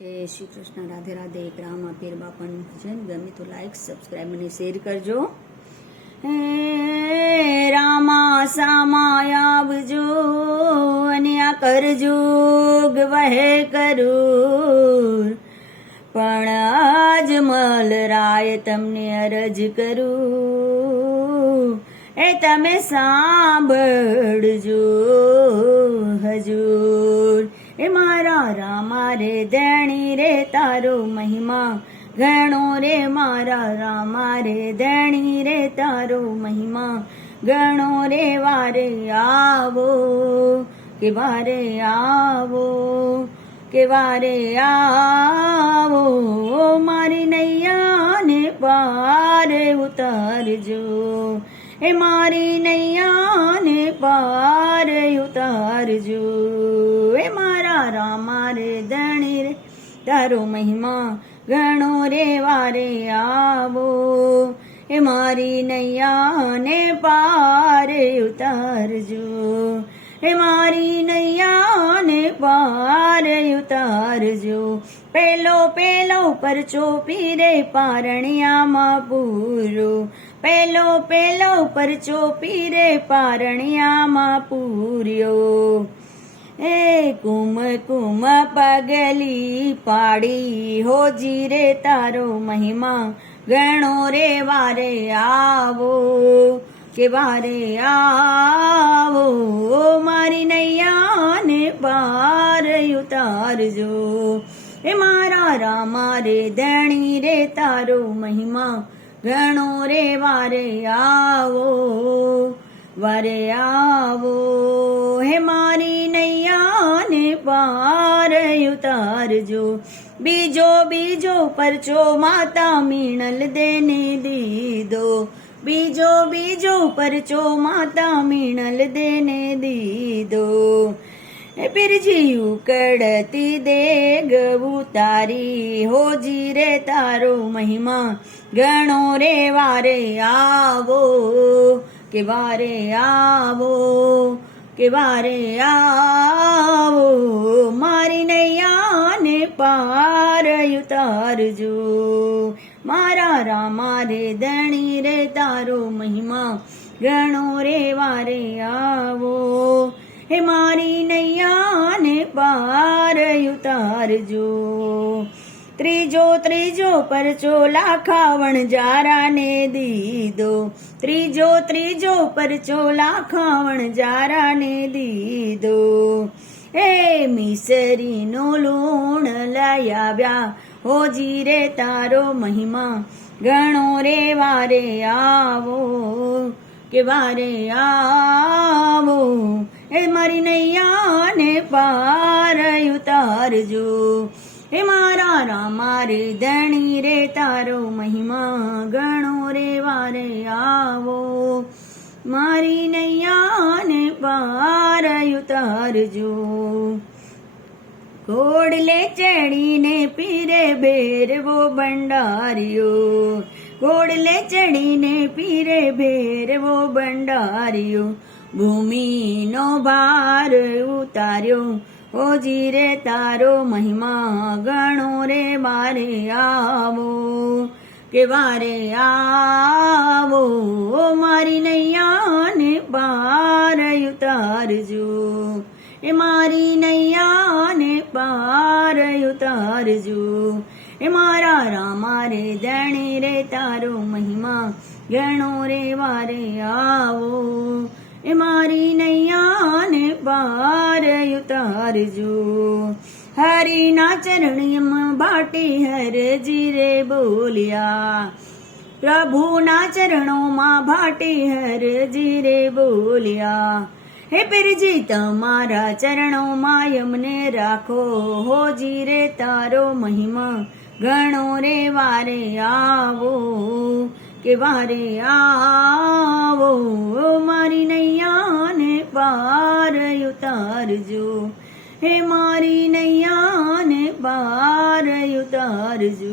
जय श्री कृष्ण। राधे राधे। एक राम पीर बापाનું ભજન ગમે તો લાઈક સબસ્ક્રાઇબ અને શેર કરજો। હે રામા સામા આવજો અને આ કરજોગ વહે કરું, પણ અજમલ રાય તમને અરજ કરું, એ તમે સાંભળજો હજૂર। એ મારા રામા રે દેણી રે તારો મહિમા ઘણો રે, મારા રામા રે દેણી રે તારો મહિમા ઘણો રે, વારે આવો કે વારે આવો કે વારે આવો, મારી નૈયાને પારે ઉતારજો, એ મારી નૈયાને પારે ઉતારજો। એ મારા રામા રે દેણી રે તારો મહિમા ઘણો રે, વારે આવો, એ મારી નૈયાને પારે ઉતારજો, એ મારી નૈયાને પારે ઉતારજો। પેલો પેલો પરચો પીરે પારણિયામાં પૂરો, પેલો પેલો પરચો પીરે પારણિયામાં પૂર્યો, એ કુમ કુમ પગલી પાડી હોજી રે તારો મહિમા ઘણો રે, વારે આવો કે વારે આવો, મારી નૈયાને પાર ઉતારજો, એ મારા રામા રે દેણી રે તારો મહિમા ઘણો રે, વારે આવો વારે આવો, હે મારી નૈયાને પાર ઉતારજો। બીજો બીજો પરચો માતા મીણલ દેને દીધો, બીજો બીજો પરચો માતા મીણલ દેને દીધો, એ પીરજી ઉકળતી દેગ ઉતારી હોજી રે તારો મહિમા ઘણો રે, વારે આવો કે વારે આવો કે વારે આવો, મારી નૈયાને પાર ઉતારજો, મારા રામા રે દેણી રે તારો મહિમા ઘણો રે, વારે આવો, હે મારી નૈયાને પાર ઉતારજો। ત્રીજો ત્રીજો પરચો લાખાવણ જારાને દીધો, ત્રીજો ત્રીજો પરચો લાખાવણ જારાને દીધો, એ મિસરીનો લૂણ લઈ આવ્યા હોજી રે તારો મહિમા ઘણો રે, વારે આવો કે વારે આવો, એ મારી નૈયાને પાર ઉતારજો, એ મારા રામા રે દેણી રે તારો મહિમા ઘણો રે, વારે આવો, મારી નૈયાને પાર ઉતારજો। ઘોડલે ચડીને પીરે ભેરવો ભંડાર્યો, ઘોડલે ચડીને પીરે ભેરવો ભંડાર્યો, ભૂમિનો ભાર ઉતાર્યો હોજી રે તારો મહિમા ઘણો રે, વારે આવો કે વારે આવો, મારી નૈયાને પાર ઉતારજો, એ મારી નૈયાને પાર ઉતારજો, એ મારા રામા રે દેણી રે તારો મહિમા ઘણો રે, વારે આવો, એ મારી નૈયાને પાર ઉતારજો। હરિના ચરણિયમાં ભાટી હરજી રે બોલ્યા, પ્રભુના ચરણોમાં ભાટી હરજી રે બોલ્યા, હે પીરજી તમારા ચરણોમાં યમને રાખો હોજી રે તારો મહિમા ઘણો રે, વારે આવો કે વારે આવો, મારી નૈયાને પાર ઉતારજો, હે મારી નૈયાને પાર ઉતારજો।